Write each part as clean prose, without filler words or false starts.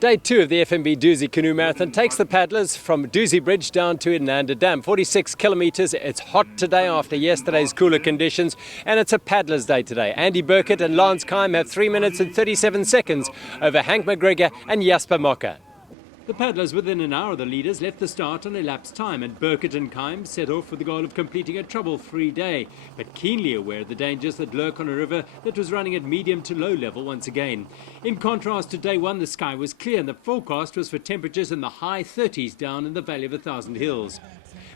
Day 2 of the FNB Dusi Canoe Marathon takes the paddlers from Dusi Bridge down to Inanda Dam. 46 kilometres. It's hot today after yesterday's cooler conditions, and it's a paddler's day today. Andy Burkett and Lance Keim have 3 minutes and 37 seconds over Hank McGregor and Jasper Mocker. The paddlers within an hour of the leaders left the start on elapsed time, and Burkett and Keim set off with the goal of completing a trouble-free day, but keenly aware of the dangers that lurk on a river that was running at medium to low level once again. In contrast to day 1, the sky was clear and the forecast was for temperatures in the high 30s down in the Valley of 1,000 Hills.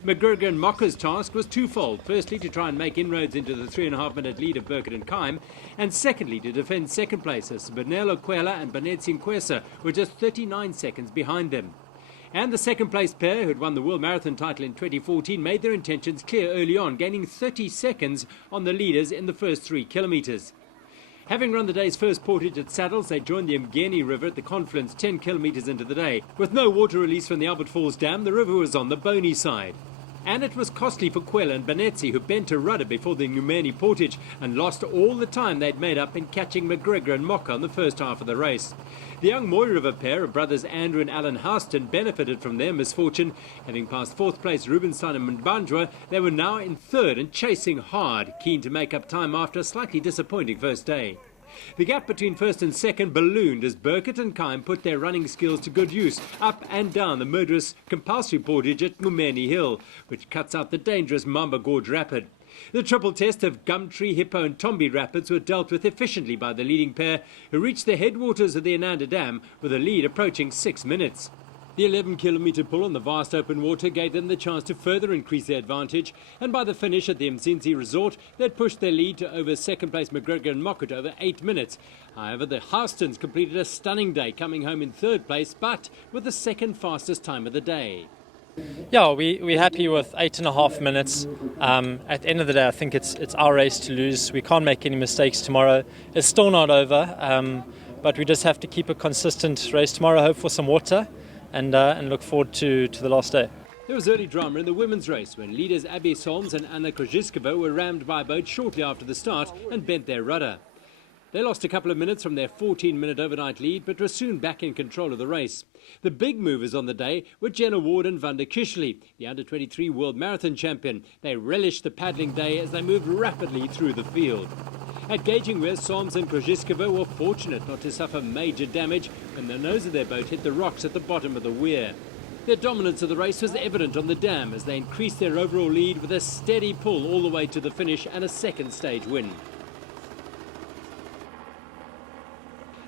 McGregor and Mocker's task was twofold. Firstly, to try and make inroads into the 3.5-minute lead of Burkett and Keim, and secondly, to defend second place as Benelo Kwela and Banetsi Nkwesa were just 39 seconds behind them. And the second place pair, who had won the World Marathon title in 2014, made their intentions clear early on, gaining 30 seconds on the leaders in the first 3 kilometres. Having run the day's first portage at Saddles, they joined the Mgeni River at the confluence 10 kilometres into the day. With no water release from the Albert Falls Dam, the river was on the bony side. And it was costly for Kwela and Banetsi, who bent a rudder before the Ngumeni portage and lost all the time they'd made up in catching McGregor and Mocker on the first half of the race. The young Moy River pair of brothers Andrew and Alan Houston benefited from their misfortune. Having passed 4th place Rubenstein and Mbanjwa, they were now in 3rd and chasing hard, keen to make up time after a slightly disappointing first day. The gap between 1st and 2nd ballooned as Burkett and Keim put their running skills to good use up and down the murderous compulsory portage at Ngumeni Hill, which cuts out the dangerous Mamba Gorge Rapid. The triple test of Gumtree, Hippo and Tombi Rapids were dealt with efficiently by the leading pair, who reached the headwaters of the Inanda Dam with a lead approaching 6 minutes. The 11-kilometre pull on the vast open water gave them the chance to further increase their advantage, and by the finish at the Mzinzi Resort, they'd pushed their lead to over second-place McGregor and Mocker to over 8 minutes. However, the Houstons completed a stunning day, coming home in 3rd place, but with the second fastest time of the day. Yeah, we're happy with 8.5 minutes. At the end of the day, I think it's our race to lose. We can't make any mistakes tomorrow. It's still not over, but we just have to keep a consistent race tomorrow, hope for some water, and look forward to the last day. There was early drama in the women's race when leaders Abby Solms and Anna Koziskova were rammed by a boat shortly after the start and bent their rudder. They lost a couple of minutes from their 14-minute overnight lead, but were soon back in control of the race. The big movers on the day were Jenna Ward and Vanda Kishley, the under-23 World Marathon champion. They relished the paddling day as they moved rapidly through the field. At gauging where Solms and Koziskova were fortunate not to suffer major damage when the nose of their boat hit the rocks at the bottom of the weir. Their dominance of the race was evident on the dam as they increased their overall lead with a steady pull all the way to the finish and a second stage win.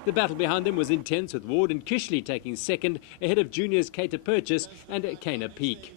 The battle behind them was intense, with Ward and Kishley taking second ahead of juniors Kata Purchase and Kana Peak.